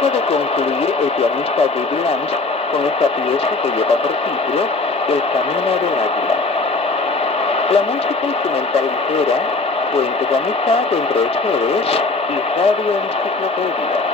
acaba de concluir el pianista David Lange con esta pieza que lleva por título El camino del águila. La música instrumental ligera, fuente de amistad entre ustedes y Radio Enciclopedia.